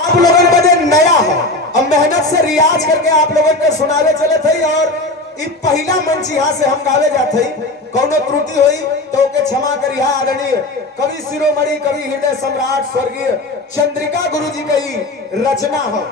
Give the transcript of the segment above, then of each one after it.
आप लोगों बदे नया है अब मेहनत से रियाज करके आप लोगों के सुनावे चले थे और पहला मंच यहाँ से हम गावे जाते कौनो त्रुटि हुई तो के क्षमा करिए। आदरणीय कवि शिरोमणि कवि हृदय सम्राट स्वर्गीय चंद्रिका गुरु जी की रचना है।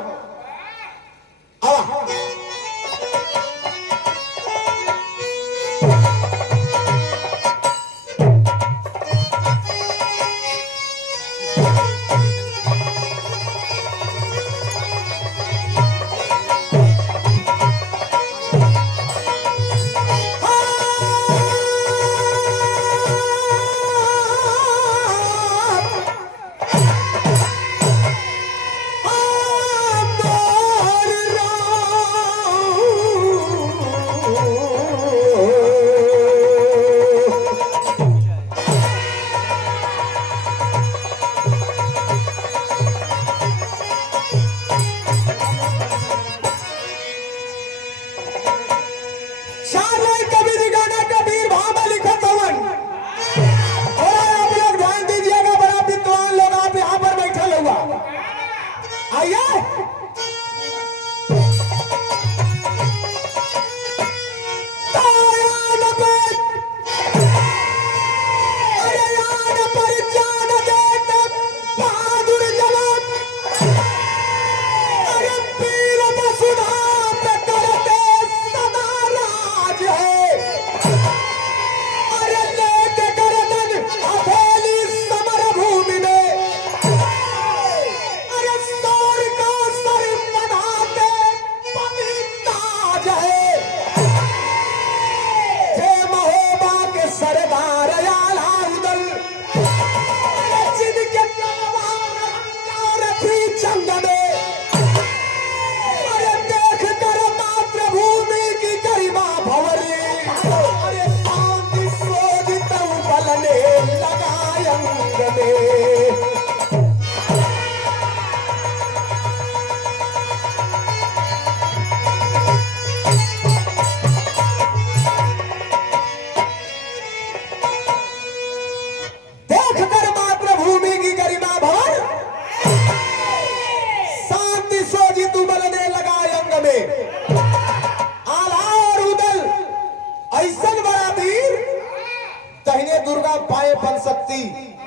दुर्गा पाए बन सकती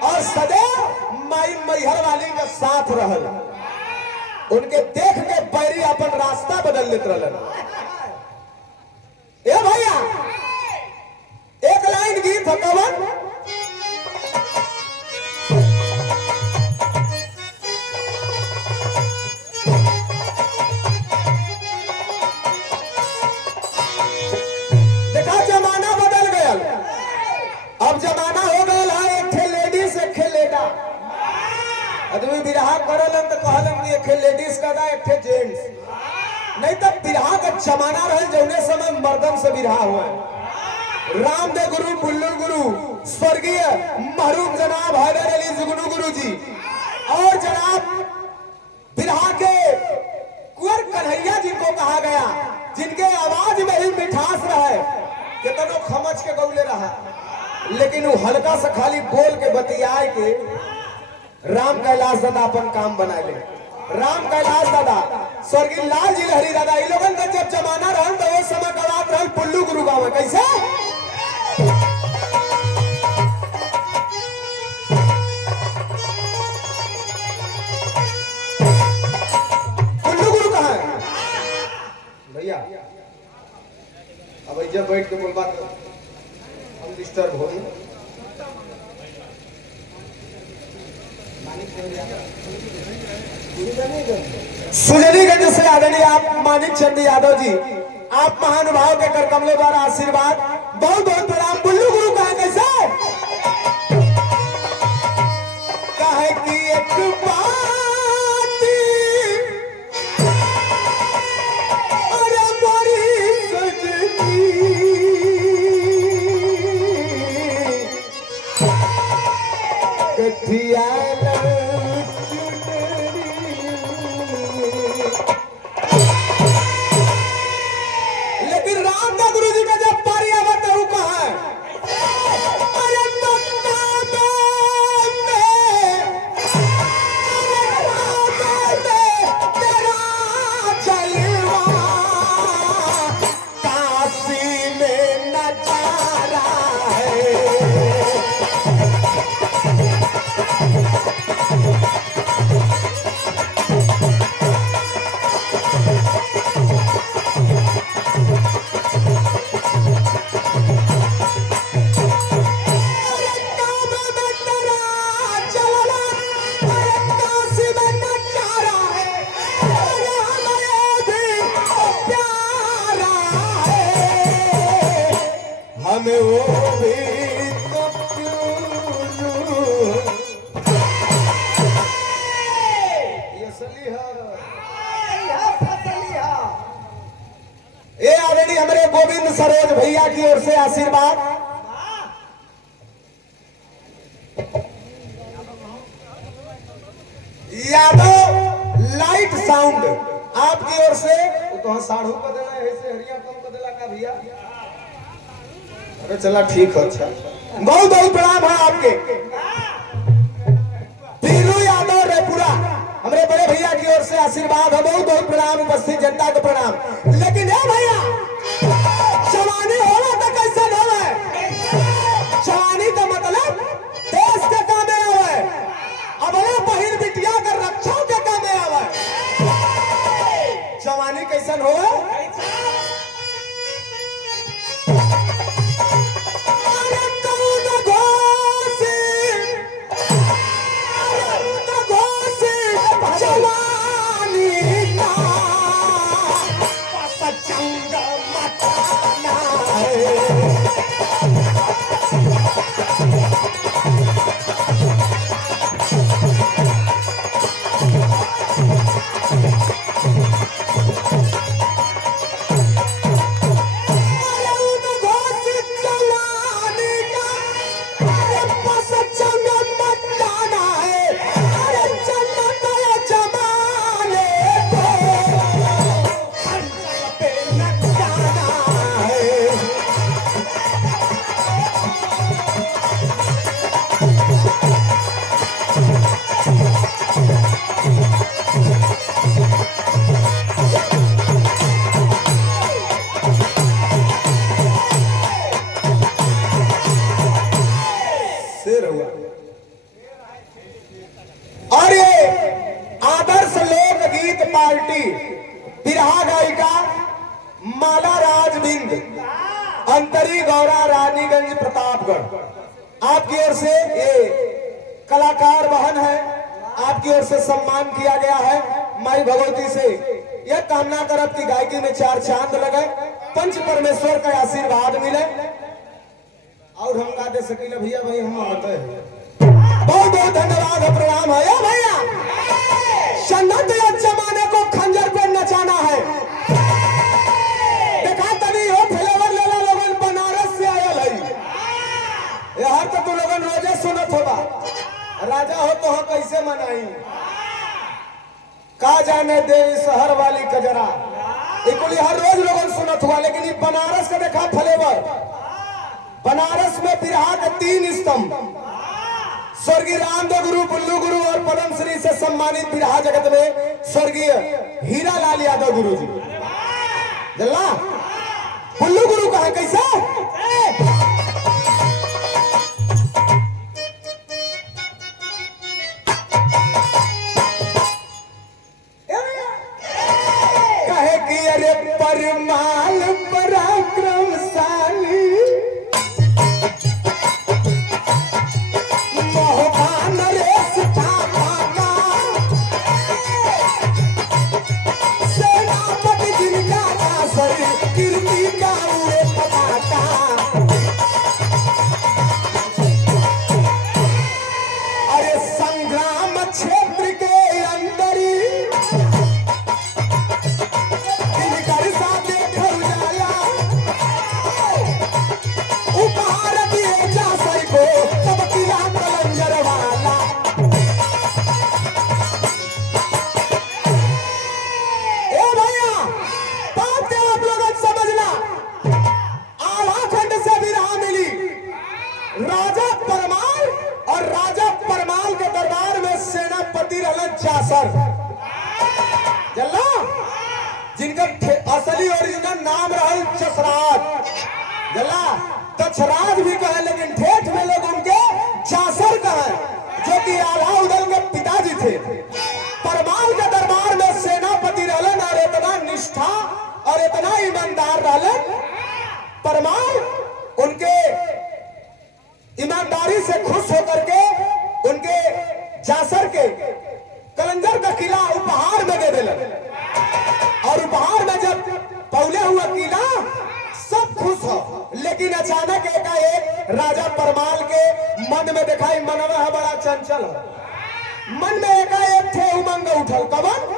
और सदैव माई मैहर वाली का साथ रहल। उनके देख के पैरी अपन रास्ता बदल लेत रहल। ए भैया एक लाइन गीत कवन देखा जमाना बदल गया। अब जमाना हो गया है एक लेडीज एक लेडा। आदमी बिरहा करलन तो कहलन कि एक लेडीज का दा एक जेंट्स नहीं तो बिरहा का जमाना रहे जौने समय मर्दन से बिरहा हुआ। रामदेव गुरु बुल्लू गुरु स्वर्गीय महरूम जनाब हैदर अली जुगनू गुरु जी और जनाब बिरहा के कुंवर कन्हैया जिनको कहा गया, जिनके आवाज में ही मिठास रहे कितनों खमच के गौले रहा, लेकिन वो हल्का सा खाली बोल के बतियाए के राम कैलाश दादा अपन काम बना ले। राम कैलाश दादा स्वर्गीय लाल जी लहरी दादा इन लोगन का जब जमाना रहल तो वो समय का बात रहल पुल्लू गुरु गांव में कैसे पुल्लू गुरु कहाँ है भैया। अब जब बैठ के बोल बात हम डिस्टर्ब हो सुजनीगंज से आदरणीय आप मानिक चंद यादव जी, आप महानुभाव के कर कमलों द्वारा आशीर्वाद बहुत बहुत प्रणाम। बुल्लू गुरु कहा कैसे कहे कि एक बात अरे बड़ी सजनी कथिया ये ऑलरेडी हमारे गोविंद सरोज भैया की ओर से आशीर्वाद। यादव लाइट साउंड आपकी ओर से तो साढ़ू को देना है, ऐसे हरिया कम को देला का भैया। अरे चला ठीक है, अच्छा बहुत बहुत प्रणाम है आपके। पीलू यादव रेपुरा हमारे बड़े भैया की ओर से आशीर्वाद है, बहुत बहुत प्रणाम, उपस्थित जनता को प्रणाम। लेकिन ये भैया जवानी होला तो कैसे होवे? जवानी का मतलब देश के कामे आवे, अबला बहिन बिटिया के रक्षा के कामे आवे। जवानी कैसन होवे? और ये आदर्श लोकगीत पार्टी बिरहा गायिका माला राजबिंद अंतरी गौरा रानीगंज प्रतापगढ़ आपकी ओर से ये कलाकार बहन है, आपकी ओर से सम्मान किया गया है। माई भगवती से यह कामना करब की गायकी में चार चांद लगे, पंच परमेश्वर का आशीर्वाद मिले और हम गा दे सकीले भैया। भाई हम आते हैं, बहुत बहुत धन्यवाद है, प्रणाम है। भैया सन्नत जमाने को खंजर पे नचाना है। देखा तभी हो फ्लेवर लेला लोगन बनारस से आयल है, यार तो तू लोगन रोजे सुनत होगा। राजा हो तो हम कैसे मनाई, का जाने देवी शहर वाली कजरा, इकुली हर रोज लोगन सुनत हुआ। लेकिन ये बनारस का देखा फ्लेवर, बनारस में बिरहा के 3 स्तंभ, स्वर्गीय रामदेव गुरु, बुल्लू गुरु और पद्मश्री से सम्मानित बिरहा जगत में स्वर्गीय हीरा लाल यादव गुरु जी। जल्ला बुल्लू गुरु कहा कैसा? कहे कि अरे परमाल पराक्रमशाली जल्ला जिनका असली ओरिजिनल नाम रहल चसराज। जल्ला दक्षराज भी कहे, लेकिन ठेठ में लोग उनके चासर कहे, जो कि अलाउद्दीन के पिताजी थे। परमाल के दरबार में सेनापति रहलन और इतना निष्ठा और इतना ईमानदार रहलन। परमाल उनके ईमानदारी से खुश होकर के उनके जासर के कलंजर का किला उपहार में दे दिला, और उपहार में जब पौले हुआ किला सब खुश हो। लेकिन अचानक एकाएक राजा परमाल के मन में दिखाई, मनवा बड़ा चंचल है, मन में एकाएक थे उमंग उठल। कवन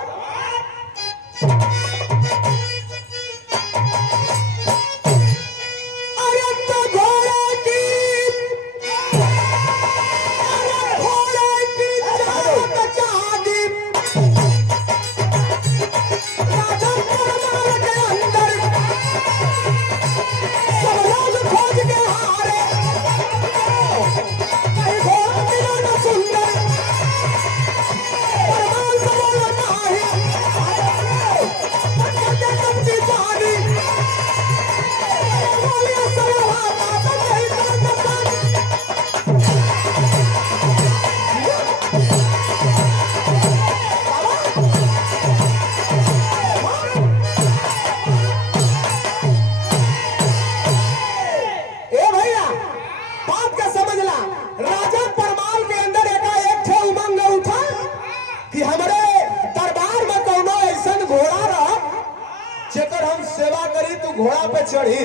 घोड़ा पे चढ़ी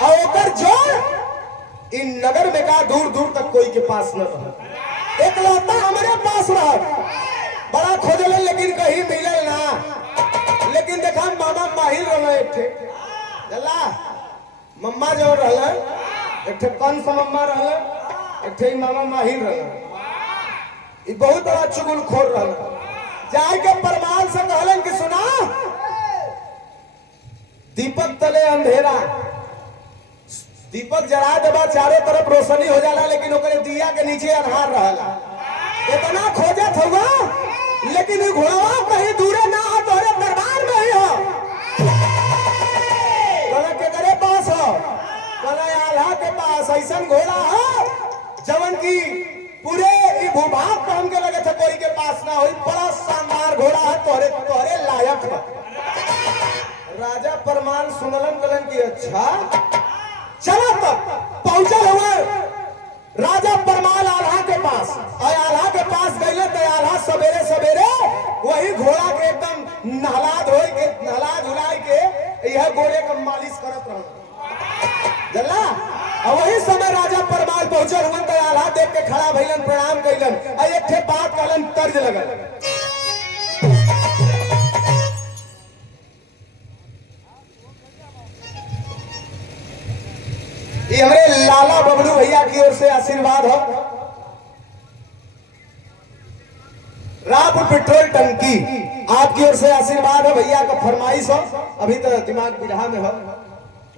और ओकर जोड़ इन नगर में का दूर दूर तक कोई के पास न रहा। एक लौता हमारे पास रहा, बड़ा खोजल लेकिन कहीं मिलल ना। लेकिन देखा मामा माहिर रहा एक थे जला मम्मा जो रहा एक थे कौन सा मम्मा रहा एक थे मामा माहिर रहा। ये बहुत बड़ा चुगल खोर रहा। जाए के परमाल से कहलन कि सुना दीपक तले अंधेरा, दीपक जला देबा चारों तरफ रोशनी हो जाला लेकिन ओकरे दिया के नीचे अंधार रहला। इतना खोजत होगा लेकिन ये घोड़वा कहीं दूरे ना हो, तोरे दरबार में ही हो। कहला के करे पास हो, कहला आल्हा के पास ऐसा घोड़ा हो जवन की पूरे भूभाग पर हमके लगे थे कोई के पास ना हो। बड़ा शानदार घोड़ा है, तोरे तोरे लायक है। राजा परमान सुनलन कलन की अच्छा चला तब पहुंचल हुए राजा परमाल आल्हा के पास। और आल्हा के पास गए तो आल्हा सवेरे सवेरे वही घोड़ा के एकदम नहला धोई के नहला धुलाई के यह घोड़े का मालिश करत रह जल्ला। और वही समय राजा परमाल पहुंचल हुए तो आल्हा देख के खड़ा भइलन, प्रणाम कइलन। और एक ठे बात कहलन तर्ज लगल। ये हमारे लाला बबलू भैया की ओर से आशीर्वाद हो। रापुर पेट्रोल टंकी आपकी ओर से आशीर्वाद है, भैया का फरमाइश हो। अभी तो दिमाग बिरहा में हो।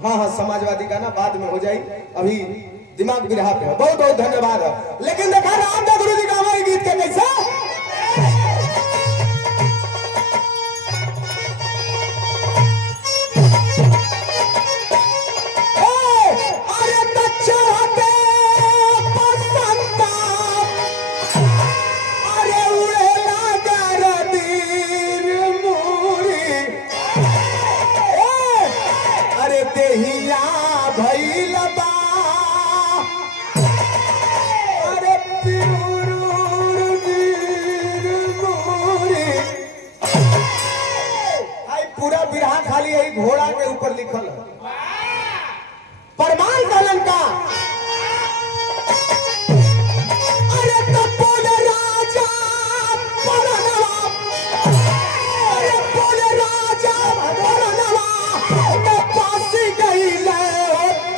हाँ हाँ समाजवादी गाना बाद में हो जाए, अभी दिमाग बिरहा पे हो। बहुत बहुत धन्यवाद है। लेकिन देखा रामदास गुरु जी का हमारे गीत के कैसे घोड़ा के ऊपर लिखल है परमाल कलन का। अरे तपोल राजा परनवा, अरे बोल राजा परनवा मैं पासी गई ले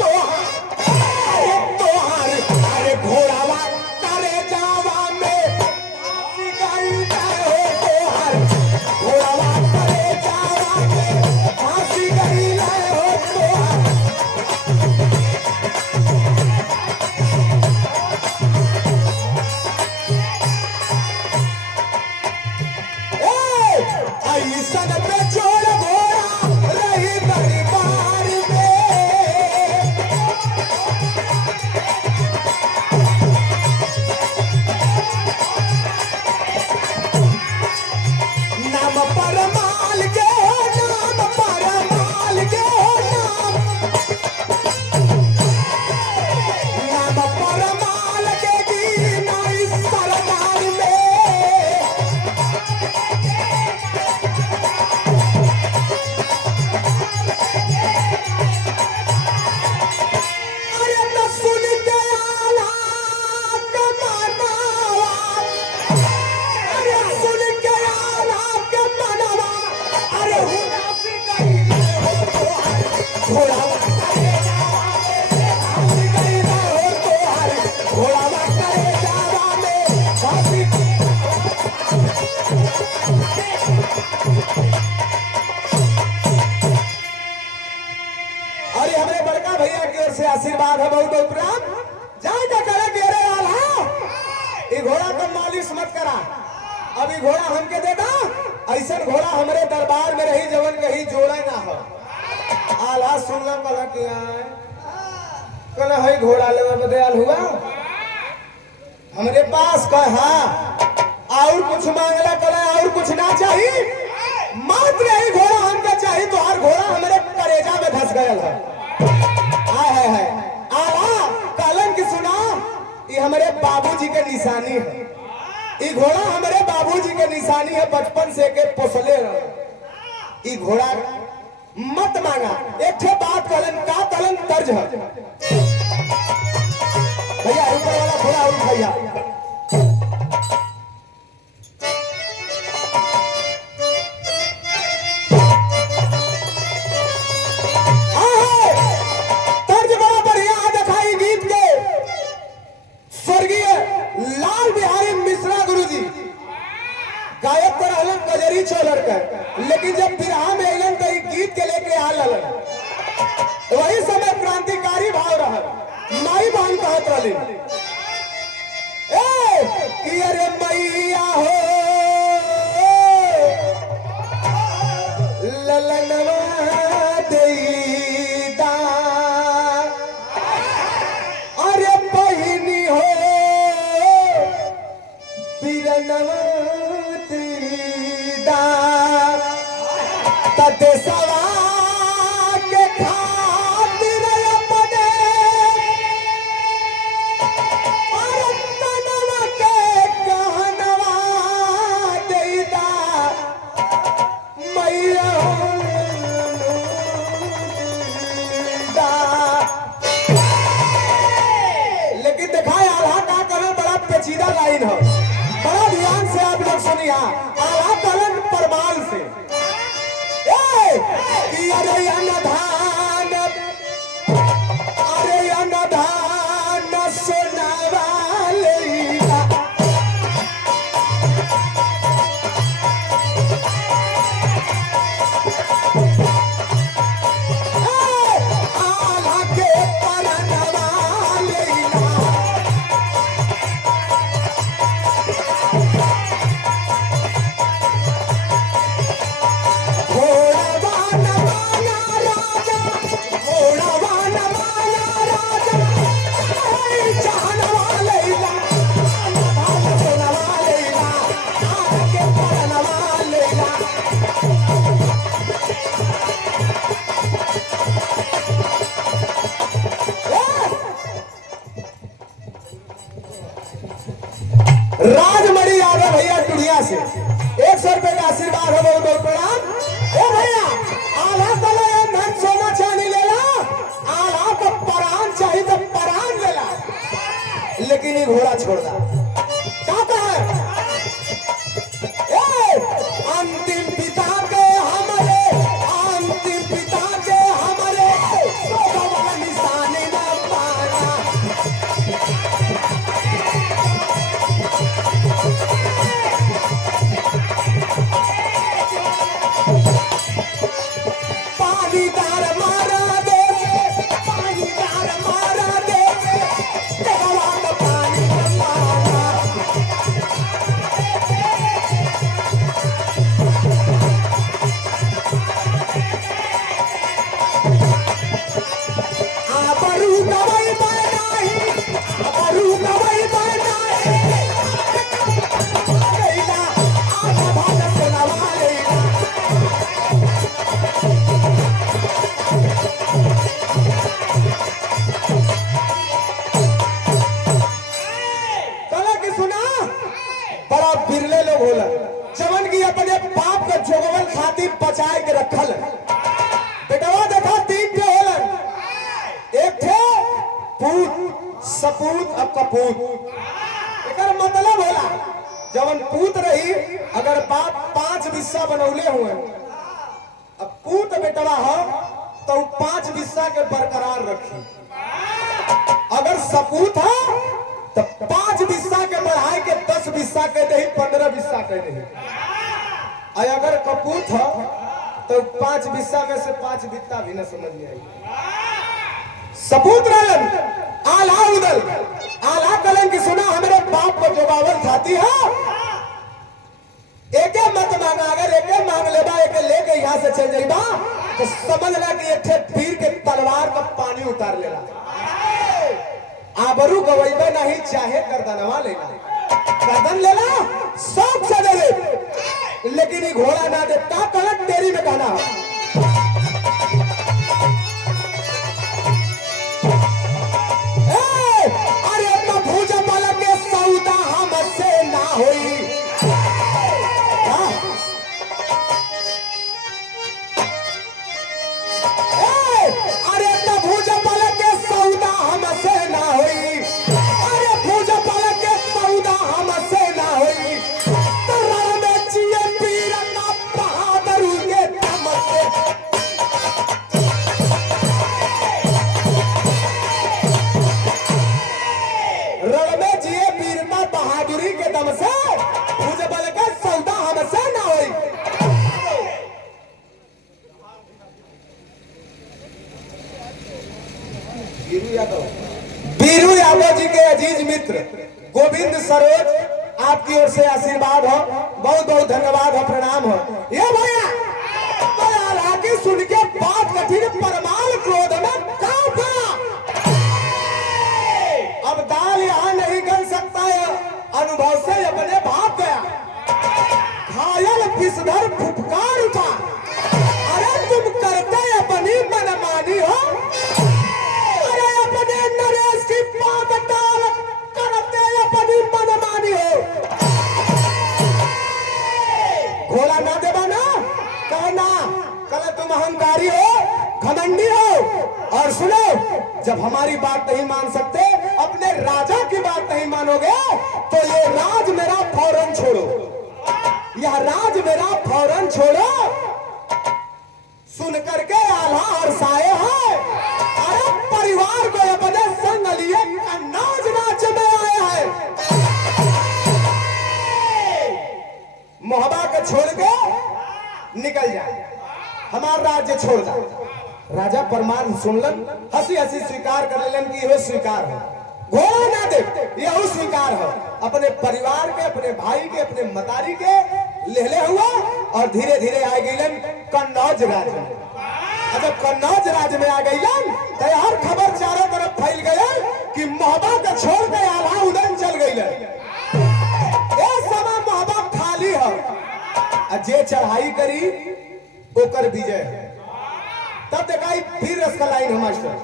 तोहार अरे घोड़ावा करे जावा में पासी गई ले तोहार घोड़ावा करे जावा में फांसी गई ले तोहार। ऐसन पे चोर घोड़ा रही दरबार में, नाम परमाल के नाम परमाल के नाम परमाल के दीना इस सरदार में। अरे तो सुन के आल्हा के मनवा, अरे सुन के आल्हा के मनवा अरे हुनासी गई हो तोहार घोड़ावा करे जावा में फांसी गई हो तोहार घोड़ावा करे जावा में फांसी। अरे हमारे बड़का भैया की ओर से आशीर्वाद है, बहुत बहुत प्रणाम। जाए का करे के रे आल्हा ये घोड़ा का मालिश मत करा, अभी घोड़ा हमके दे दा। ऐसा घोड़ा हमारे दरबार में रही जवन कहीं जोड़े ना हो। आल्हा सुनला कला कि कल है घोड़ा लेवा बदयाल हुआ हमारे पास कहा और कुछ मांगला कल और कुछ ना चाहिए, मात्र यही घोड़ा हमके चाहिए। तो हर घोड़ा हमारे करेजा में धस गया है। है आल्हा कलन की सुना ये हमारे बाबूजी के निशानी है। ये घोड़ा हमारे बाबूजी के निशानी है, बचपन से के पोसले रहे। ये घोड़ा मत मांगा। एक ठे बात कहलन, का कहलन तर्ज है भैया, ऊपर वाला थोड़ा और भैया। तर्ज बड़ा बढ़िया दिखाई गीत के स्वर्गीय लाल बिहारी मिश्रा गुरुजी गायक पर रहलन कजरी छोलर कर, लेकिन जब बिरहा में अलन तो गीत के लेके आ ललन। वही समय क्रांतिकारी भाव रहा, माई बहन कहत रही कि अरे मैया हो ललनवा देईदा, अरे बहिनी हो बिरनवा देईदा, तदेसवा के खातिर अपने अरतनवा के कहनवा देईदा, मैया देईदा। लेकिन दिखाए आल्हा का कलन बड़ा पेचीदा लाइन है, बड़ा ध्यान से आप लोग सुनिए। आल्हा कलन परमाल से अरे अनधान, अरे अनधान सोनावा लेईदा, आल्हा के परनवा लेईदा, राजमणि यादव भैया टुड़िया से 100 रुपए का आशीर्वाद हो, बहुत बहुत प्रणाम। ओ भैया आल्हा तले धन सोना चांदी लेला, आल्हा को परान चाहिए तो परान लेला, लेकिन ये घोड़ा छोड़ दा। क्या है अंतिम पिता के हमारे, अंतिम पिता के हमारे निशानी न पाना, पानीदार मारा दे, पानीदार मारा दे, जगवा का पानी मारा। आबरू गवई बनाही, आबरू गवई बनाही, लेला आधा भाग सोनावा लेला। कला की सुना, बड़ा बिरले लोग होला जवन की अपने बाप के जोगवन खातिर बचाए के रखल। बेटवा देखा 3 ठे होलन, एक थे पूत, सपूत अब कपूत। एकर मतलब होला जवन पूत रही, अगर बाप 5 हिस्सा बनौले हुए, अब पूत बेटवा हो तो 5 हिस्सा के बरकरार रखी। अगर सपूत है तो 5 हिस्सा के बढ़ाए के 10 हिस्सा के दही, 15 हिस्सा के दही। अगर कपूत है तो 5 हिस्सा में से 5 बित्ता भी न समझ में आई। सपूत रहलन आल्हा उदल, आल्हा कलन की सुना हमारे बाप को जोगावल खाती है, एक मत मांगा, अगर एक मांग लेबा, एक लेके यहाँ से चल जाइबा तो समझना कि एक तीर के तलवार का पानी उतार लेला। आबरू गवैबा नहीं चाहे गर्दनवा लेना, गर्दन लेना शौक से दे दे, लेकिन ये घोड़ा ना दे। का कलट तेरी में कहना अरे अपना भूजा वाला के सौदा हमसे ना होई। अजीज मित्र गोविंद सरोज, आपकी ओर से आशीर्वाद हो, बहुत बहुत धन्यवाद हो, प्रणाम हो। ये भैया हालांकि सुन के बात कठिन परमाल क्रोध में कांपा। अब दाल यहाँ नहीं गल सकता है, अनुभव से अपने भाग गया। घायल विषधर फुफकार उठा, अरे तुम करते अपनी मनमानी हो, अरे अपने नरेश की बात टाल करते अपनी मनमानी हो। घोड़ा ना देवा ना, कहना कल तुम अहंकारी हो, घमंडी हो। और सुनो, जब हमारी बात नहीं मान सकते, अपने राजा की बात नहीं मानोगे, तो ये राज मेरा फौरन छोड़ो, यह राज मेरा फौरन छोड़ो। सुन करके आल्हा हर्षाए है, अरे परिवार को अपने संग लिए नाच नाच में आया है। मोहब्बा के छोड़ के निकल जाए, हमारा राज्य छोड़ जाए। राजा परमान सुनलन, हंसी हंसी स्वीकार कर लेलन कि यह स्वीकार है, घोड़ा ना दे यह स्वीकार है। अपने परिवार के, अपने भाई के, अपने मतारी के लेले हुआ और धीरे धीरे आ गईलन कन्नौज राज में। जब कन्नौज राज में आ गईलन तो हर खबर चारों तरफ फैल गई कि मोहब्बा के छोड़ के आल्हा उदन चल गईलन। इस समय मोहब्बा खाली है, जे चढ़ाई करी ओकर विजय है। तब देखाई फिर रस का लाइन है मास्टर।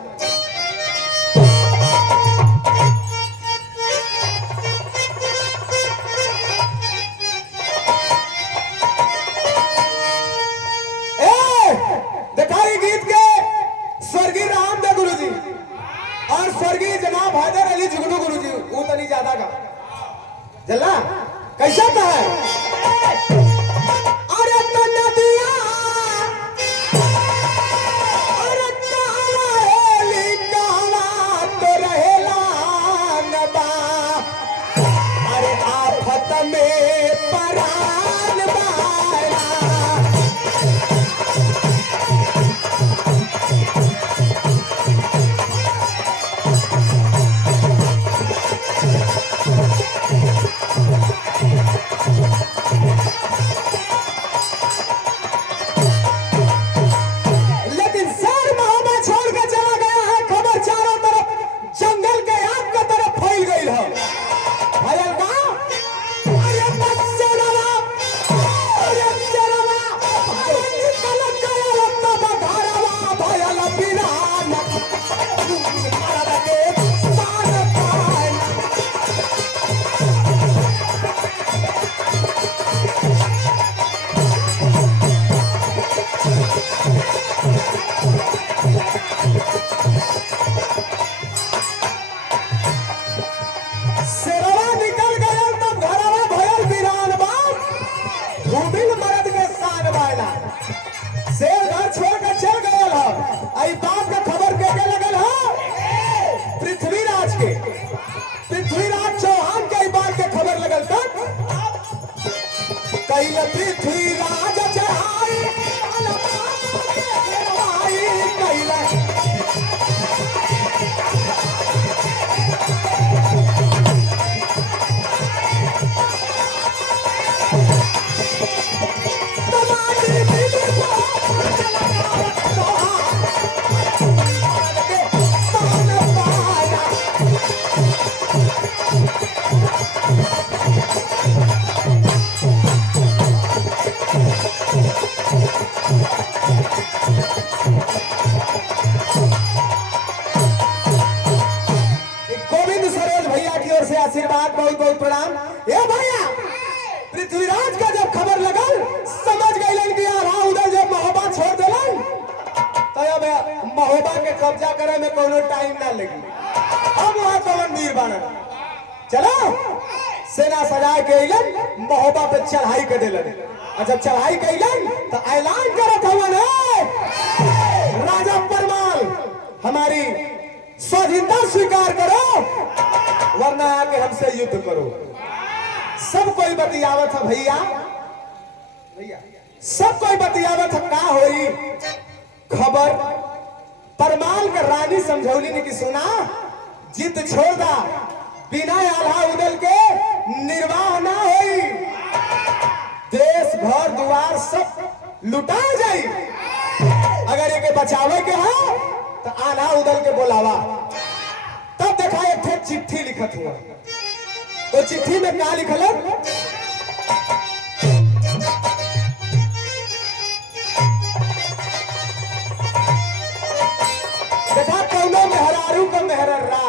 दिखाई गीत के स्वर्गीय रामदेव गुरु जी और स्वर्गीय जनाब हैदर अली जुगनू गुरु जी, वो तनी ज्यादा का जल्ला कैसा था है? अरे तो नदिया, अरे काली काला तो रहेला नबा, अरे आफत में परान बाला। पृथ्वीराज चढ़ाई आशीर्वाद, बहुत बहुत प्रणाम। ए भैया, पृथ्वीराज का जब खबर लगल, समझ गए कि आल्हा उदय जब महोबा छोड़ दिलन, तो अब महोबा के कब्जा करे में कोनो टाइम ना लगी। अब वहां कौन वीर बनल, चलो सेना सजा के अइलन, महोबा पे चढ़ाई कर दिलन। और जब चढ़ाई कैलन तो ऐलान करत हवन, राजा परमाल हमारी स्वाधीनता स्वीकार करो, वरना आके हमसे युद्ध करो। सब कोई बतियावत है भैया, सब कोई बतियावत है, का होई खबर। परमाल का रानी समझौली ने कि सुना, जिद छोड़ दा, बिना आल्हा उदल के निर्वाह ना होई, देश घर द्वार सब लुटा जाई। अगर एके बचावे के है तो आल्हा उदल के बोलावा। तब देखा एक थे चिट्ठी लिखत हुआ, तो चिट्ठी में क्या लिखल है? देखा कौनो मेहरारू का मेहरर्रा,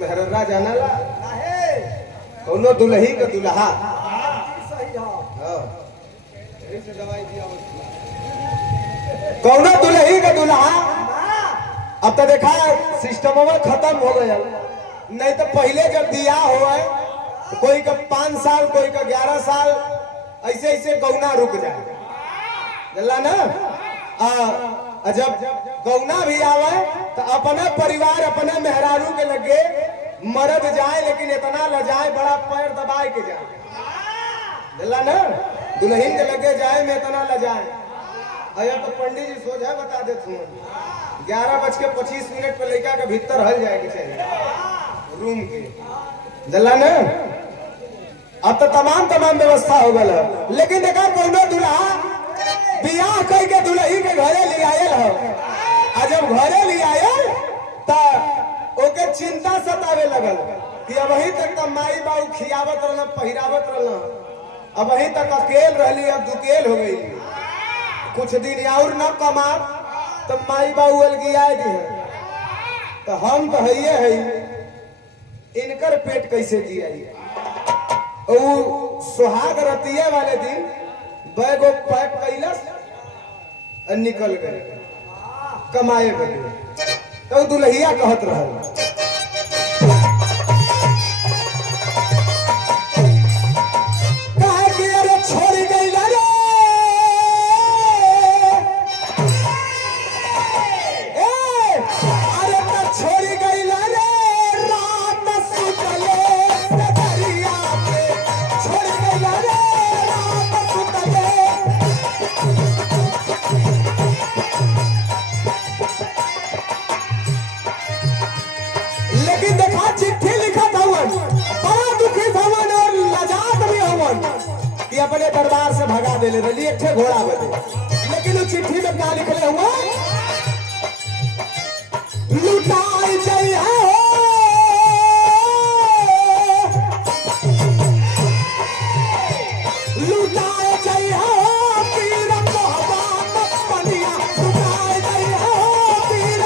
मेहरर्रा जाना ला कौनो दुल्ही का दुल्हा। कौनो दुल्ही का दुल्हा। अब तो देखा सिस्टम में खत्म हो गया, नहीं तो पहले जब दिया हुआ है तो कोई का 5 साल कोई का 11 साल ऐसे ऐसे गौना रुक जाए, जल्ला ना। जब गौना भी आवे तो अपना परिवार अपने मेहरारू के लगे मर्द जाए, लेकिन इतना ल जाए बड़ा पैर दबाए के जाए, जल्ला ना। दुल्हन के लगे जाए में इतना ल जाए। अरे तो पंडित जी सोझा बता देते हूँ 11:25 पे लड़का के भीतर हल जाए के चाहिए रूम के, जल्ला ना। अब तो तमाम व्यवस्था हो गया, लेकिन देखा कौनो दुल्हा बियाह कई के दुल्ही के घरे ले आयल हो। आ जब घरे ले आयल तो ओके चिंता सतावे लगल कि अब वही तक तो माई बाबू खियावत रहना पहिरावत रहना, अब वही तक अकेल रहली, अब दुकेल हो गई। कुछ दिन और न कमा तो माई बाबू अलगिया दी है, तो हम तो है इनकर पेट कैसे दिया। सुहाग रतिया वाले दिन बैग पैक कैलस निकल गए कमाए गए। तो दुल्हिया कहत रहा छोड़ गई अपने दरबार से भगा दे ले रही एक घोड़ा बदे, लेकिन उस चिट्ठी में क्या लिखले हुआ? लुटाई चाहिए लुटाए चाहिए पीर मोहब्बत बनिया, लुटाए चाहिए पीर।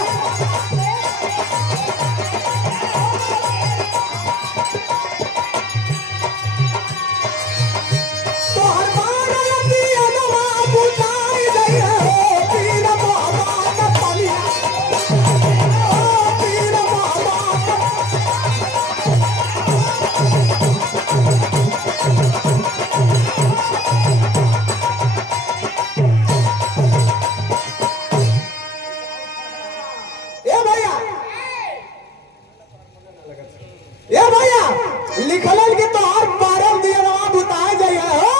लिखलन की तो और 12 दिया बुताए जाइए हो,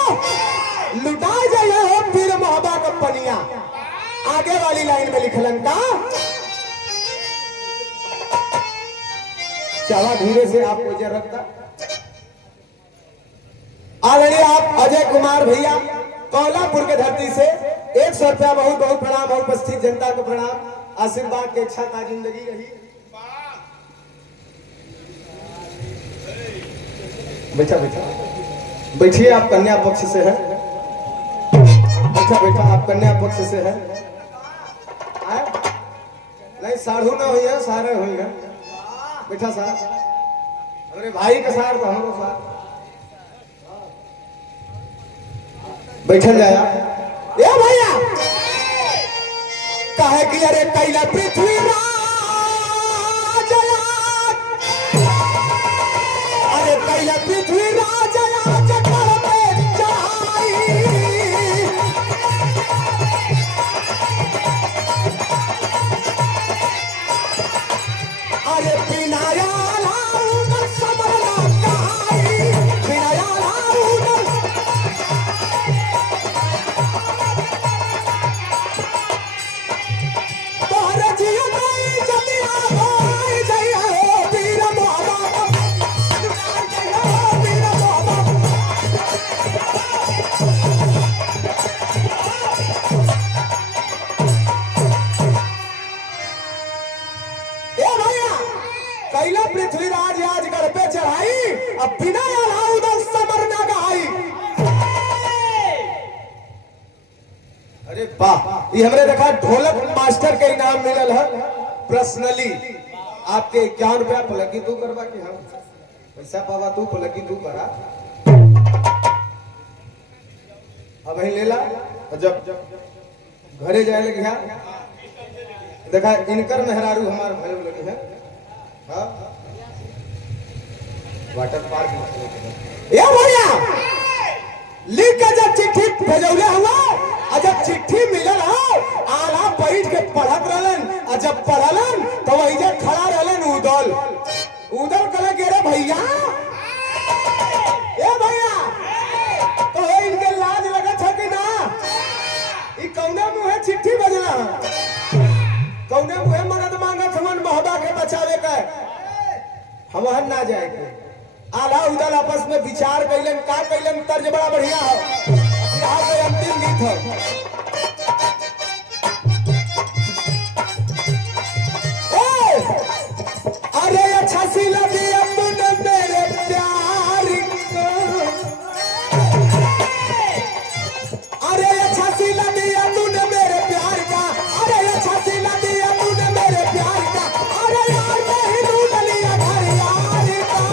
लुटाए जाइए हो फिर मोहब्बत का पनिया। आगे वाली लाइन में लिखलन का चावा धीरे से आप मुझे रखता। आदरणीय आप अजय कुमार भैया कोल्हापुर के धरती से 100 रुपया बहुत बहुत प्रणाम। उपस्थित जनता को प्रणाम, आशीर्वाद के इच्छा का जिंदगी रही। बैठा बैठा बैठिए, आप कन्या पक्ष से है। बैठा बैठा आप कन्या पक्ष से है। नहीं साढ़ू ना हुई है, सारे हुई है। बैठा साहब, हमारे भाई के साथ तो हम साथ बैठल जाया। ए भैया कहे कि अरे कैला पृथ्वी अरे कैला पृथ्वी तो ये हमरे देखा ढोलक मास्टर के इनाम मिलल है पर्सनली। आपके 51 रुपया पलकी तू करवा के हम पैसा पावा तू पलकी तू करा। अब ही लेला जब घरे जाए लगे देखा इनकर मेहरारू हमार भरे लगे है। हाँ वाटर पार्क ये भैया लिख के जब चिट्ठी भेजौले हुआ और जब चिट्ठी मिलल हो आला बैठ के पढ़त रहलन और जब पढ़लन तो वही जे खड़ा रहलन उदल उदल कले के रे भैया ए भैया तो इनके लाज लगत है कि ना ई कौने मुंह चिट्ठी भेजला कौने मुंह मदद मांगत हमन मोहबा के बचावे के हमहन ना जाए के आला उदल आपस में विचार कैलन का कैलन तर्ज बड़ा बढ़िया है। यहाँ पे अंतिम गीत है। अरे अच्छा सी लगी अपने मेरे प्यार को अरे अच्छा सी लगी अपने मेरे प्यार का अरे अच्छा सी लगी अपने मेरे प्यार का अरे यार नहीं लूट लिया घर यार का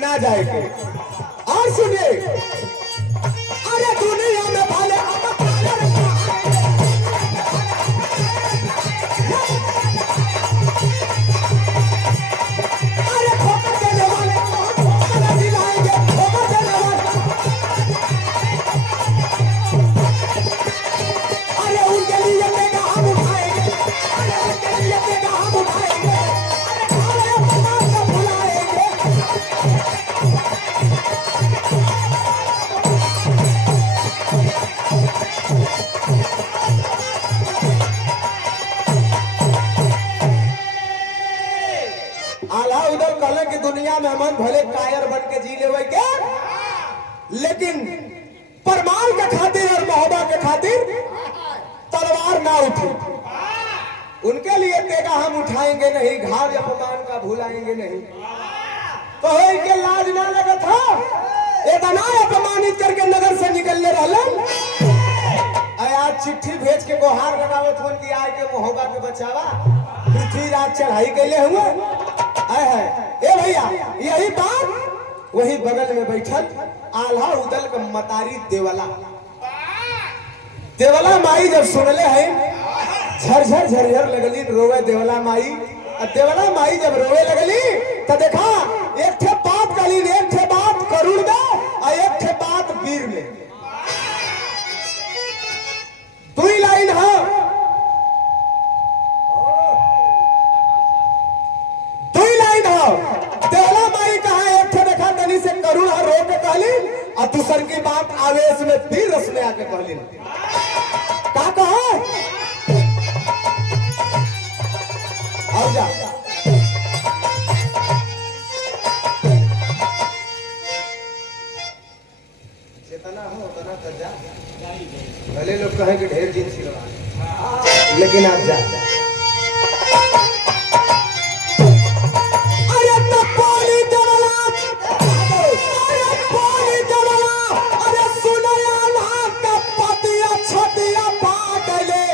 ना जाएंगे। और सुनिए अरे दुनिया में भाले अरे ठोकर देने वाले ठोकर दिलाएंगे ठोकर देने वाले अरे उनके लिए देगा हम उठाएंगे अरे उनके लिए देगा हम उठाएंगे अरे भाले अपमान को भुलाएंगे। आला उधर कहले कि दुनिया में हमन भले कायर बन के जी लेवे के लेकिन परमाल के खातिर और मोहब्बा के खातिर तलवार ना उठे। उनके लिए तेगा हम उठाएंगे नहीं घाव अपमान का भुलाएंगे नहीं। तो इनके लाज ना लगा था इतना अपमानित करके नगर से निकलने रहलन आज चिट्ठी भेज के गोहार लगावत होन कि आए के मोहब्बा के बचावा पृथ्वीराज चढ़ाई कैले हुए आए है। ए भैया यही बात वही बगल में बैठल आल्हा उदल के मतारी देवला देवला माई जब सुनले है झरझर झरझर लगली रोवे देवला माई। देवला माई जब रोवे लगली तो देखा एक ठे बात कहली एक ठे बात करुण में और एक ठे बात वीर में दुई लाइन है दुई लाइन है। देवला माई कहा एक ठे देखा तनी से करुण है रो के कहली और दूसर की बात आवेश में वीर रस में आके कहली का कहा आओ जा जितना हो उतना कर जा भले लोग कहें कि ढेर जीत सिलवा लेकिन आप जा अरे तो पानी देवला अरे पानी देवला अरे सुनया ना का पतिया छतिया बाटले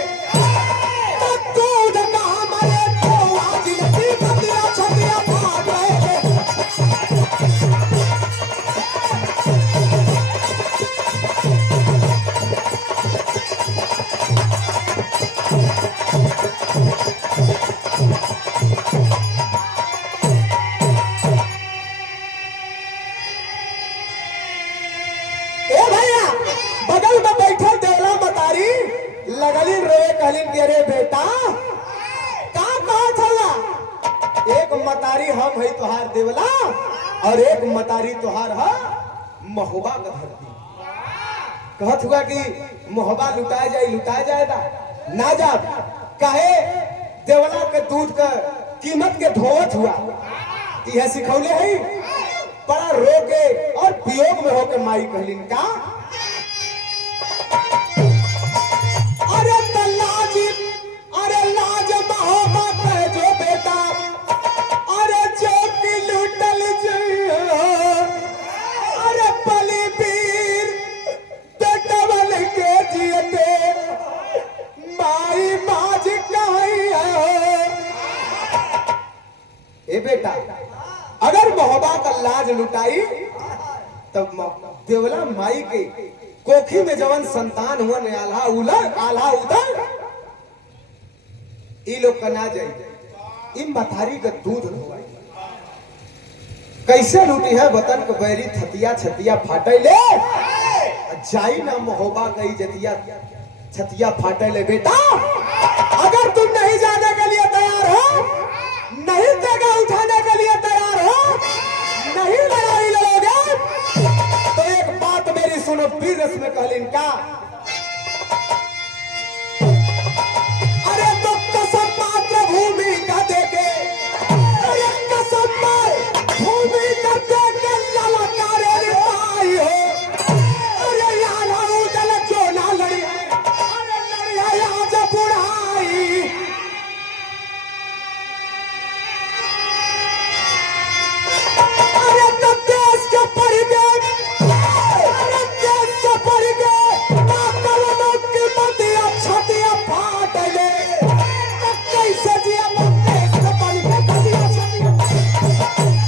तो दूध का हमारे तो आज की पतिया छतिया बाटले लगलिन रोए कहलिन के रे बेटा का कहा था एक मता मतारी हम है तुहार देवला और एक मतारी तुहार है महोबा का धरती। कहत हुआ कि मोहबा लुटाया जाएगा ना जा काहे देवला के दूध का कीमत के धोवत हुआ यह सिखौले है। बड़ा रोके और वियोग में होके माई कहलिन का अरे लाज मोहब्बत है जो बेटा अरे जो कि लुटल अरे पली पीर बेटवल के जियते माई बाज कहीं ए बेटा अगर मोहब्बा का लाज लुटाई तब देवला माई के कोखी में जवन संतान हुआ ने आल्हा उदर ई लोग का ना जाई इन मथारी का दूध धोवाई कैसे लूटी है वतन के बैरी थतिया छतिया फाटे ले जाई ना मोहब्बा कई जतिया छतिया फाटे ले बेटा अगर तुम नहीं जाने के लिए तैयार हो नहीं जगह उठाने के लिए तैयार हो नहीं लड़ाई लड़ोगे तो एक बात मेरी सुनो वीर में कहलिन का अरे तो कसम मात्र भूमि का देके अरे कसम भूमि का देके ललकारे रे भाई हो अरे यार उदल जो ना लड़ी अरे लड़ी आज बुढ़ाई अरे तो देश के पड़ गए अरे देश से पड़ गए ना कलमों की मतिया छतिया फाट गए तो कैसे जिया देश से पड़ गए मतिया छतिया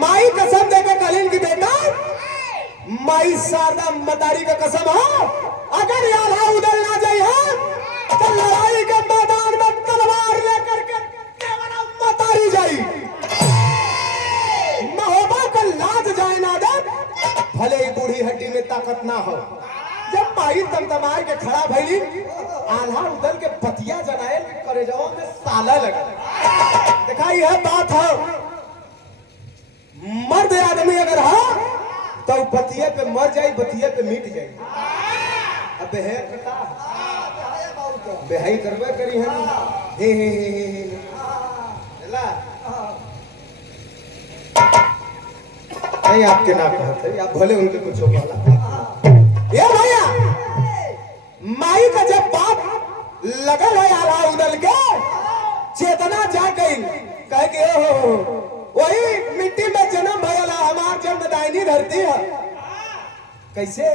माई कसम देके कलीन की बेटा माई शारदा मतारी का कसम हो अगर यारा उदल ना जाए है तो लड़ाई के मैदान में तलवार लेकर के देवरा मतारी जाई महोबा का लाज जाए ना दे भले ही बूढ़ी हड्डी में ताकत ना हो जब माई तमतमार के खड़ा भइली आल्हा उदल के पतिया जनाए करेजवा में साला लगा देखा यह बात है मर्द आदमी अगर हो तो पतिये पे मर जाए बतिये पे मिट जाए अब बेहाई करवे करी है नहीं आपके ना कहते आप भले उनके कुछ ये भैया माई का जब बाप लगल है आला उदल के चेतना जा गई कह के हो वही मिट्टी में जन्म भयला हमार जन्मदायिनी धरती है कैसे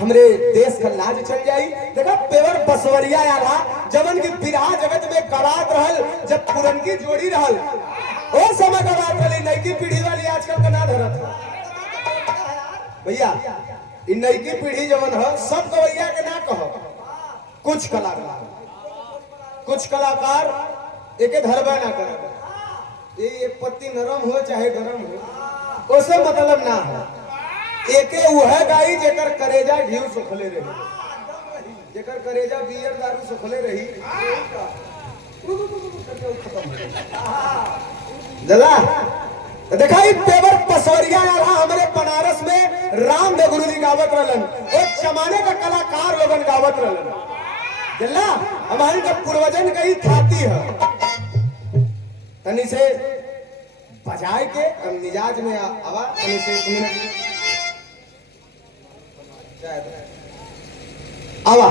हमरे देश का लाज चल जाई देखा पेवर बसवरिया आला जवन की बिरहा जगत में गवात रहल जब पुरनकी जोड़ी रहल ओ समय गवात रहली नई पीढ़ी वाली आजकल का ना धरत भैया इन नई पीढ़ी जवन है सब गवैया के ना कहो कुछ कलाकार एके धरबा ना कर ये पत्ती नरम हो चाहे गरम हो उसे मतलब ना हो एके वह गाई जेकर करेजा घी सुखले रही जेकर करेजा बियर दारू सुखले रही जला देखा पेवर पसवरिया हमारे बनारस में राम देव गुरु जी गावत रहलन एक जमाने का कलाकार लोगन गावत रहलन जला हमारी जब पूर्वजन का ही थाती है तनी से बजाए के मिजाज में आवा तनी से आवा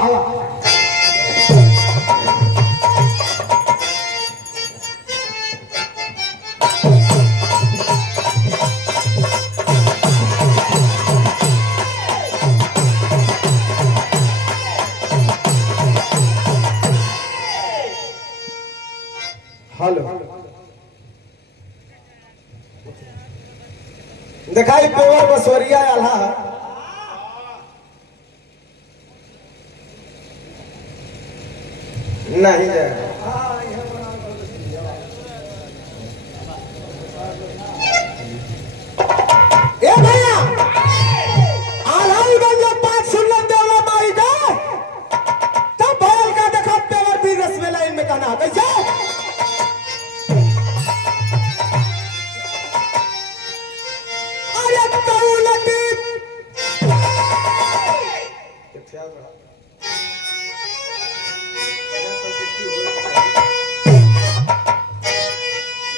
हेलो दिखाई पेवर बसवरिया आल्हा नहीं जाएगा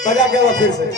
बजा के वो फिर से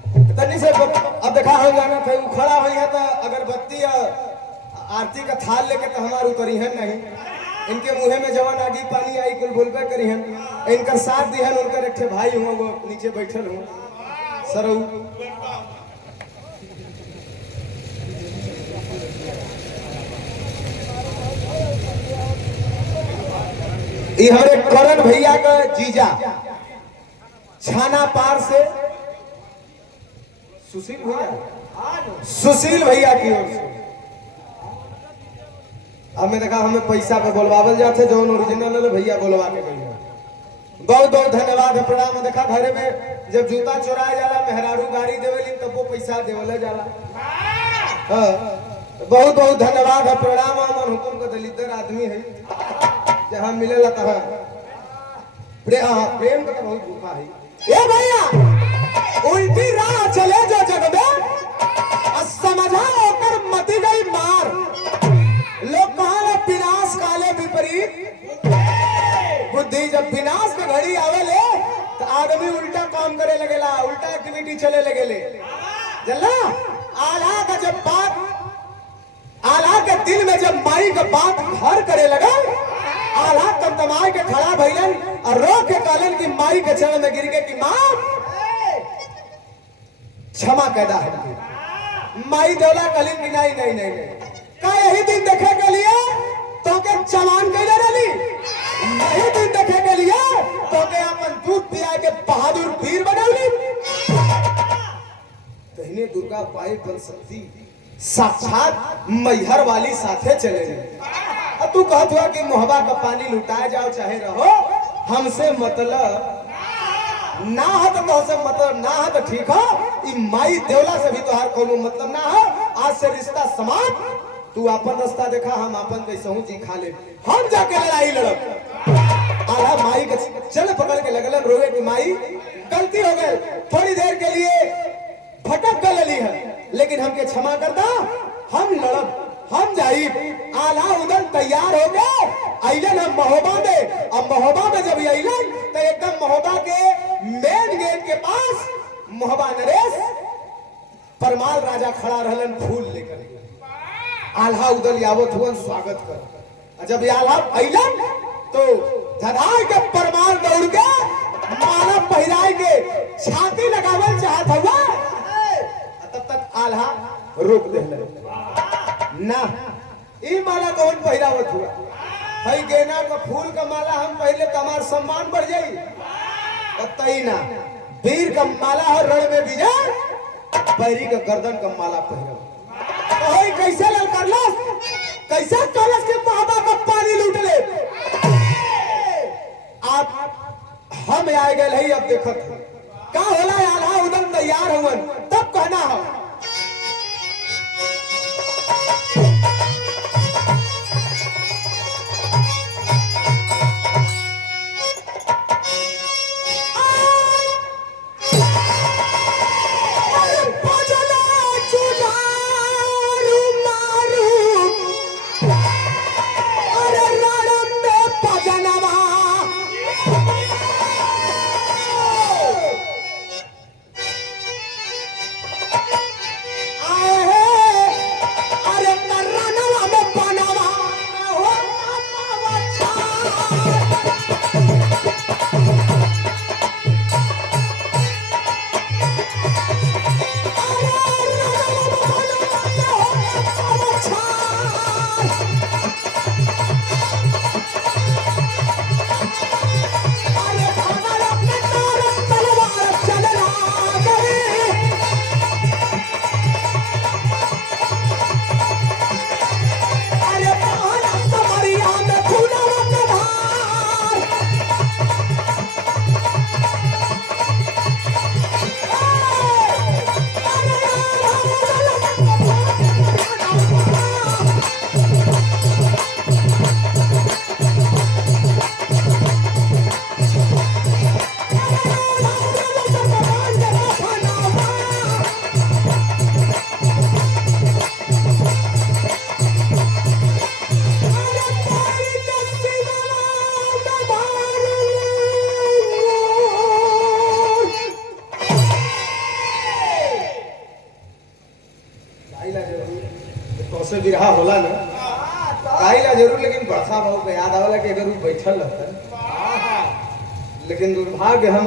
अब देखा हो जाना था खड़ा हो गया था अगरबत्ती आरती का थाल लेके तो हमार उतरी है नहीं इनके मुँह में जवान आगी पानी आई कुल बोलबे करी हैं इनकर साथ दिहन उनकर एक भाई हुआ वो नीचे बैठल हूँ सरऊ ये हमारे करण भैया का जीजा छाना पार से सुशील भैया की ओर से हमें देखा हमें पैसा पे बोलवावल जाते जो ओरिजिनल भैया बोलवा के गई बहुत बहुत धन्यवाद है प्रणाम देखा घरे में जब जूता चुराया जाला मेहरारू गाड़ी देवेली तब वो पैसा देवले जाला बहुत बहुत धन्यवाद है प्रणाम अमर हुकुम का दलितर आदमी है जहाँ मिलेला तहाँ प्रेम का तो बहुत भूखा है ए भैया उल्टी राह चले जो जग में समझा होकर मती गई मार लोग कहा विनाश काले विपरीत बुद्धि जब विनाश की घड़ी आवेले तो आदमी उल्टा काम करे लगेला उल्टा एक्टिविटी चले लगेले जल्ला आला का जब बात आला के दिल में जब माई का बात घर करे लगा आला तमतमाए के खड़ा भइलन और रो के कहलन की माई के चरण में गिर के कि मां क्षमा कैदा है माई देवला कहली कि नहीं नहीं नहीं नहीं का यही दिन देखे के लिए तो के जवान कैले रही यही दिन देखे के लिए तो के अपन दूध पिया के बहादुर वीर बनौली कहने दुर्गा पाई बन सकती साक्षात मैहर वाली साथे चले अब तू कहत हुआ कि मोहबा का पानी लुटाए जाओ चाहे रहो हमसे मतलब ना हो तो से मतलब ना हो तो ठीक हो माई देवला से भी तोहार कोनो मतलब ना हो आज से रिश्ता समाप्त तू अपन रास्ता देखा हम अपन कैसे जी खा ले हम जाके लड़ाई लड़ब आला माई के चल पकड़ के लगलन रोए कि माई गलती हो गई थोड़ी देर के लिए भटक कर ली है लेकिन हमके क्षमा करता हम लड़ब हम जाई आला उधर तैयार हो गए अइलन हम महोबा में अब महोबा में जब अइलन तो एकदम महोबा के मेन गेट के पास मोहबा नरेश परमाल राजा खड़ा रहलन फूल लेकर आल्हा उदल यावत हुआ स्वागत कर जब आल्हा अइलन तो धधार के परमाल दौड़ के माला पहिराए के छाती लगावल चाहत हुआ तब तक आल्हा रोक देले ना ई माला कौन पहिरावत हुआ भाई गेना का फूल का माला हम पहले तमार सम्मान बढ़ जाई तई ना वीर का माला और रण में विजय, पैरी का गर्दन का माला पहनो। तो कैसे ललकारलस, कैसे कलश के बाबा का पानी लूट ले। आप हम आए गए है, अब देखत का होला आला उदम तैयार हुवन तब कहना हो। बिरहा होला ना काइला जरूर, लेकिन बरसा बाबू को याद आवला कि अगर वो बैठल रहता, लेकिन दुर्भाग्य हम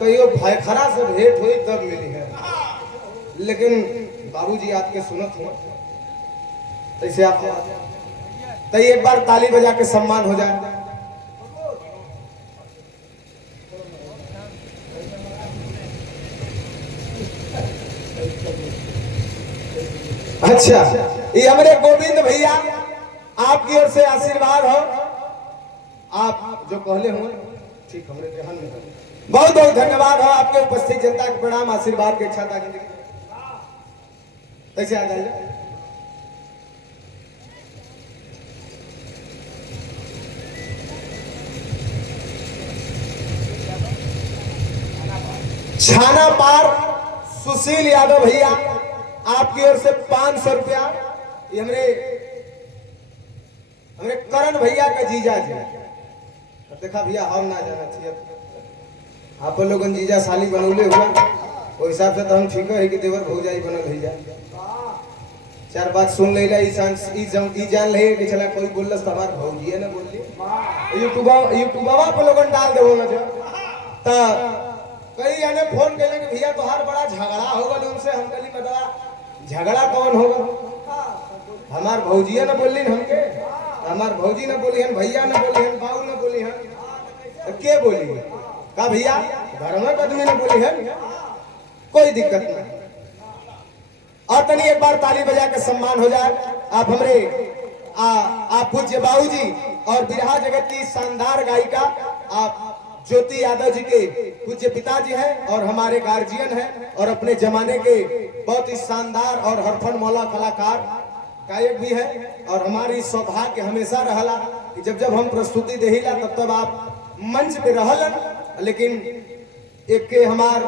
कहियो भाईखरा से भेंट हुई तब मिली है। लेकिन बाबूजी आपके सुनत हुआ तैसे आप तई एक बार ताली बजा के सम्मान हो जाए। अच्छा, ये हमारे गोविंद भैया आपकी ओर से आशीर्वाद हो, आप जो कहले हो ठीक हमारे ध्यान में बहुत बहुत धन्यवाद हो। आपके उपस्थित जनता के प्रणाम, आशीर्वाद की इच्छा था कैसे आ जाइए। छाना पार सुशील यादव भैया आपकी ओर से 500 रुपया। ये हमरे करण भैया का जीजा जी देखा भैया हम ना जाना चाहिए, आप लोगन जीजा साली बनौले हुआ वो हिसाब से तो हम ठीक है कि देवर भौजाई बनल भैया। चार बात सुन लेला ई जान ले कि चला कोई बोलस हमार भौजी ना बोल ली यूट्यूबवा पे लोगन डाल देबो ना तो कई आने फोन केले कि भैया तोहार बड़ा झगड़ा हो गल उनसे। हम कली बता झगड़ा कौन होगा, हमार भौजिया ना बोली हमके, हमार भौजी ना बोली हन, भैया ना बोली हन, बाऊ ना बोली हन, तो के बोली का भैया घर में आदमी ना बोली हन, कोई दिक्कत नहीं। और तनी एक बार ताली बजा के सम्मान हो जाए। आप हमरे आप पूज्य बाबूजी और बिरहा जगत की शानदार गायिका आप ज्योति यादव जी के पूज्य पिताजी हैं और हमारे गार्जियन हैं और अपने जमाने के बहुत ही शानदार और हरफन मौला कलाकार गायक भी है। और हमारी सौभाग्य हमेशा रहला कि जब जब हम प्रस्तुति देहिला तब तब आप मंच पे रहलन, लेकिन एक के हमार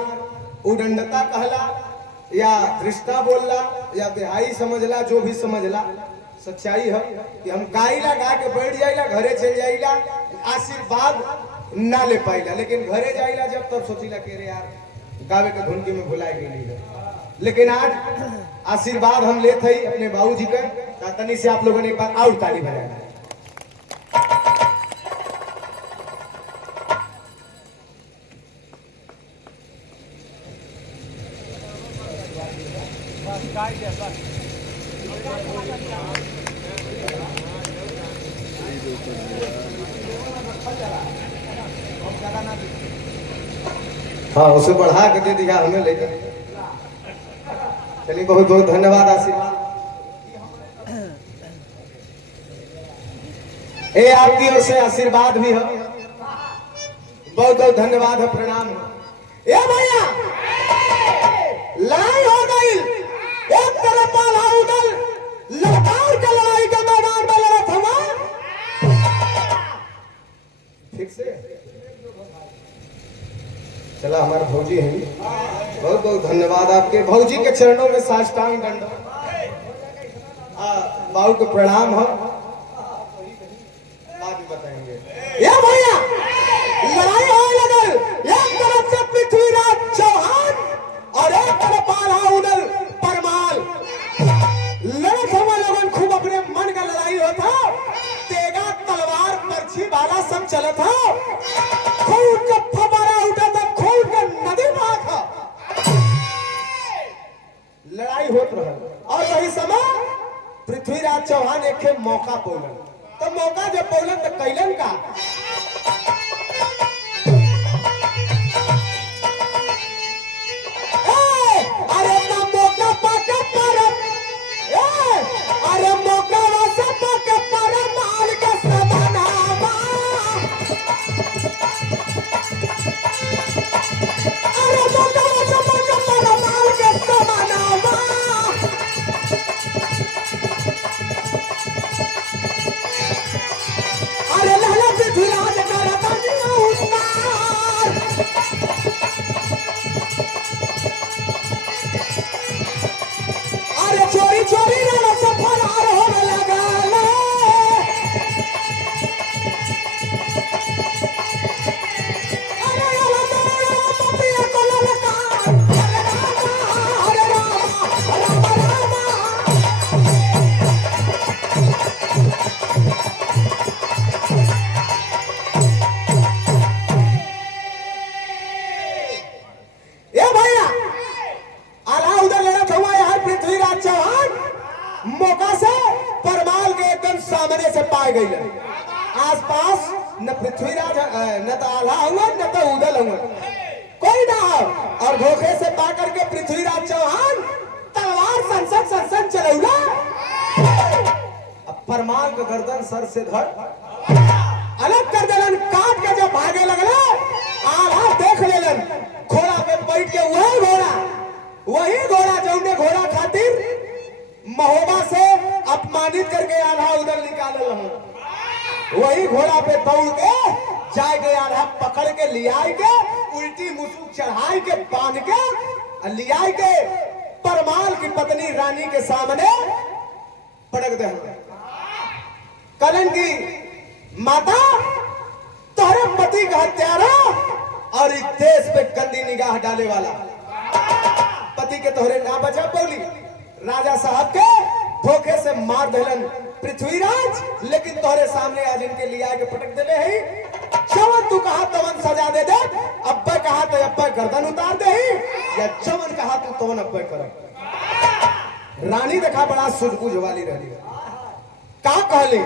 उदंडता कहला या रिश्ता बोलला या बिहाई समझला, जो भी समझला सच्चाई है कि हम गाइला गा के बैठ जाइला, घरे चल जाइला, आशीर्वाद ना ले पाइला, लेकिन घरे जाइला जब तब सोचिला कि रे यार गावे के धुन में भुलाए गेली। लेकिन आज आशीर्वाद हम लेते ही अपने बाबूजी का, तनी से आप लोगों ने एक बार और ताली बजाना। हाँ उसे बढ़ा के दे दिया हमें लेकर। चलिए बहुत बहुत धन्यवाद आशीर्वाद। ये आपकी ओर से आशीर्वाद भी है, बहुत बहुत धन्यवाद है, प्रणाम है। ए भैया लड़ाई हो गई, एक तरफ पाला उदल लड़काई के लड़ाई के मैदान में लड़ा था। ठीक से चला हमारे भौजी हैं, बहुत बहुत धन्यवाद आपके। भौजी के चरणों में साष्टांग दंडवत, बाबू को प्रणाम है, बात बताएंगे। ये भैया लड़ाई हो लगल, एक तरफ से पृथ्वीराज चौहान और एक तरफ आल्हा उदल परमाल लड़त हुआ। लोगन खूब अपने मन का लड़ाई होता, तेगा तलवार पर्ची भाला सब चला था, खूब का फवारा उठा था, खूब का नदी बहा था, लड़ाई होत रहा। और वही समय पृथ्वीराज चौहान एक मौका पौलन, तो मौका जब पौलन तो कैलन का अरे ना मौका पाके पर, अरे मौका वैसे पाके पर माल के समानावा, अरे मौका वैसे पाके पर माल के समानावा। अरे लहला पृथ्वीराज करता दिया उतार, अरे चोरी चोरी रण से फरार होने लगा। अरे ये लगा पपिया को ललकार, अरे रामा रामा रामा। ये भैया आल्हा उधर लड़त हुआ यार, पृथ्वीराज चौहान मौका से परमाल के एकदम सामने से पाए गई। आसपास न पृथ्वीराज न तो आल्हा हुआ न तो उदल हुआ, कोई ना हो। और धोखे से पा करके पृथ्वीराज चौहान तलवार संसद संसद चलौला, अब परमाल के गर्दन सर से धड़ अलग कर देलन, काट के जब भागे लगला आल्हा देख लेलन, घोड़ा पे बैठ के वही घोड़ा जौने घोड़ा खातिर महोबा से अपमानित करके आल्हा उधर निकाल रहा, वही घोड़ा पे दौड़ के जाए गए, आल्हा पकड़ के लियाई के उल्टी मुसुक चढ़ाई के बांध के लियाई के परमाल की पत्नी रानी के सामने पटक दे। कलन की माता तोहरे पति का हत्यारा और इस देश पे गंदी निगाह डाले वाला, पति के तोहरे ना बचा पौली, राजा साहब के धोखे से मार देलन पृथ्वीराज, लेकिन तोहरे सामने आज इनके लिए आके पटक देले है। जवन तू कहा तवन सजा दे दे, अब्बे कहा तो अब्बे गर्दन उतार दे ही, या जवन कहा तू तवन अब्बे कर। रानी देखा बड़ा सूझबूझ वाली रही, का कहली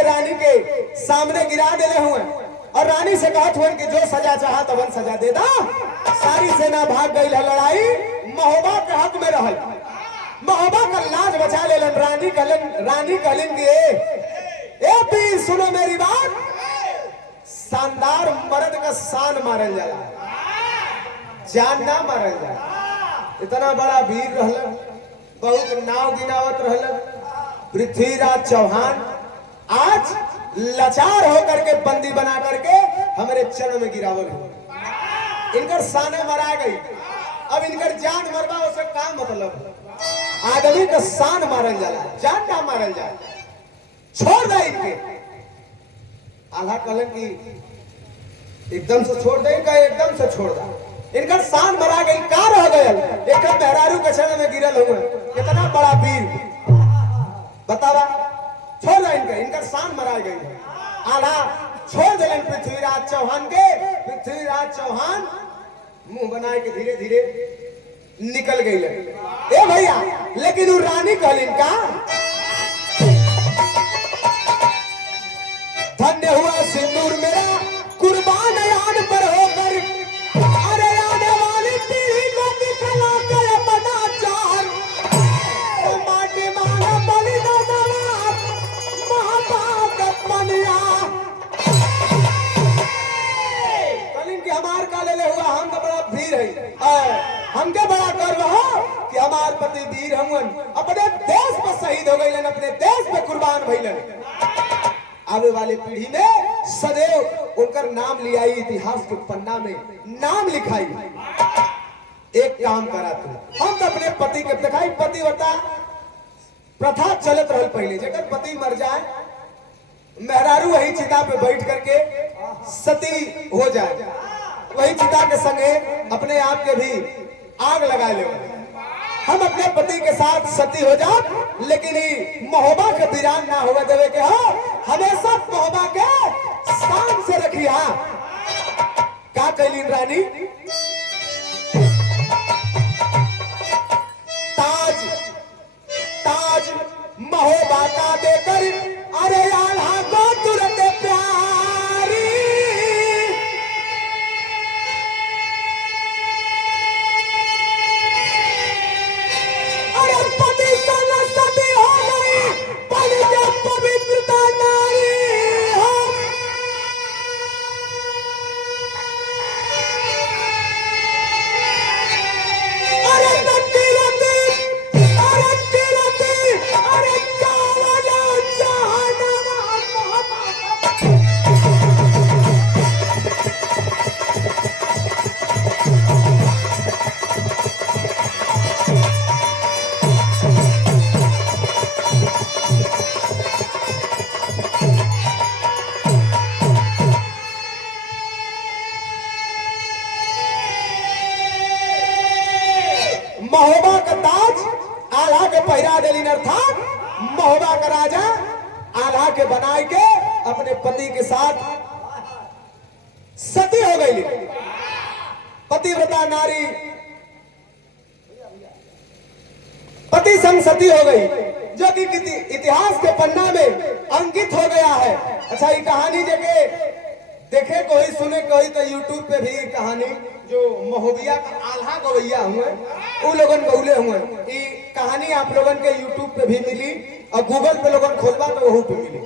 रानी के सामने गिरा देले हुए और रानी से कहत हुए कि जो सजा चाहा तवन सजा दे दा। सारी सेना भाग गई है, लड़ाई महोबा के हक में रहल, महोबा का लाज बचा लेलन। रानी कहलन कि ए पीर सुनो मेरी बात, शानदार मर्द का शान मारल जाला, जान ना मारल जाला। इतना बड़ा वीर रहल, बहुत नाव गिनावत रहल पृथ्वीराज चौहान, आज लाचार होकर के बंदी बना करके हमारे चरण में गिरावल हो। इनकर साने मरा गई, अब इनकर जान मरवा उसे का मतलब? आदमी का शान मारल जाला, जान ना मारल जाए। छोड़ दे इनके। आल्हा कहलन की एकदम से छोड़ दे का, एकदम से छोड़ दे। इनकर शान मरा गई, का रह गयल? एक मेहरारू के चरण में गिरल हो, कितना बड़ा वीर बतावा। छोड़ दे इनके, इनकर शान मरा गई। आल्हा छोड़ दिलन पृथ्वीराज चौहान के। पृथ्वीराज चौहान मुंह बनाए के धीरे धीरे निकल गई। ए भैया, लेकिन वो रानी कहलिन का, धन्य हुआ सिंदूर मेरा कुर्बान यान पर होकर, अरे आने वाली पीढ़ी को दिखला कर अपना चार, तो माटी मांगा बलि दादा महापाप बनिया। कहलिन कि हमार का ले हुआ, हम तो बड़ा वीर है, हमके बड़ा गर्व हो कि हमार पति वीर हमन अपने देश पर शहीद हो गए, अपने देश पे कुर्बान भइलन। आने वाले पीढ़ी में सदैव उनकर नाम लियाई, इतिहास के पन्ना में नाम लिखाई। एक काम करा तू, हम तो अपने पति के दिखाई, पति बता प्रथा चलत रहल पहले, जब पति मर जाए मेहरारू वही चिता पे बैठ करके सती हो जाए, वही चिता के संगे अपने आप के भी आग लगा ले। हम अपने पति के साथ सती हो जाओ, लेकिन महोबा के वीरान ना होगा देवे के हो, हमेशा महोबा के शान से रखिया। का कैलीन रानी, ताज ताज महोबा का देकर, अरे आल्हा को तुरंत प्यारी, अरे पति संग सती हो गई, पति जब पवित्रता नारी हो। अरे किरती, अरे किरती, अरे चावला जहानमा। महोबा का ताज आल्हा के पहिरा देलिन, अर्थात महोबा का राजा आल्हा के बनाए के अपने पति के साथ सती हो गई। पतिव्रता नारी पति संग सती हो गई, जो कि इतिहास के पन्ना में अंकित हो गया है। अच्छा, ये कहानी जगह देखे कोई सुने कोई तो यूट्यूब पे भी कहानी जो महोबिया का आल्हा गवैया हुए, वो लोगन गौले हुए, ये कहानी आप लोगन के यूट्यूब पे भी मिली और गूगल पे लोगन खोलबा तो वहू पे मिली।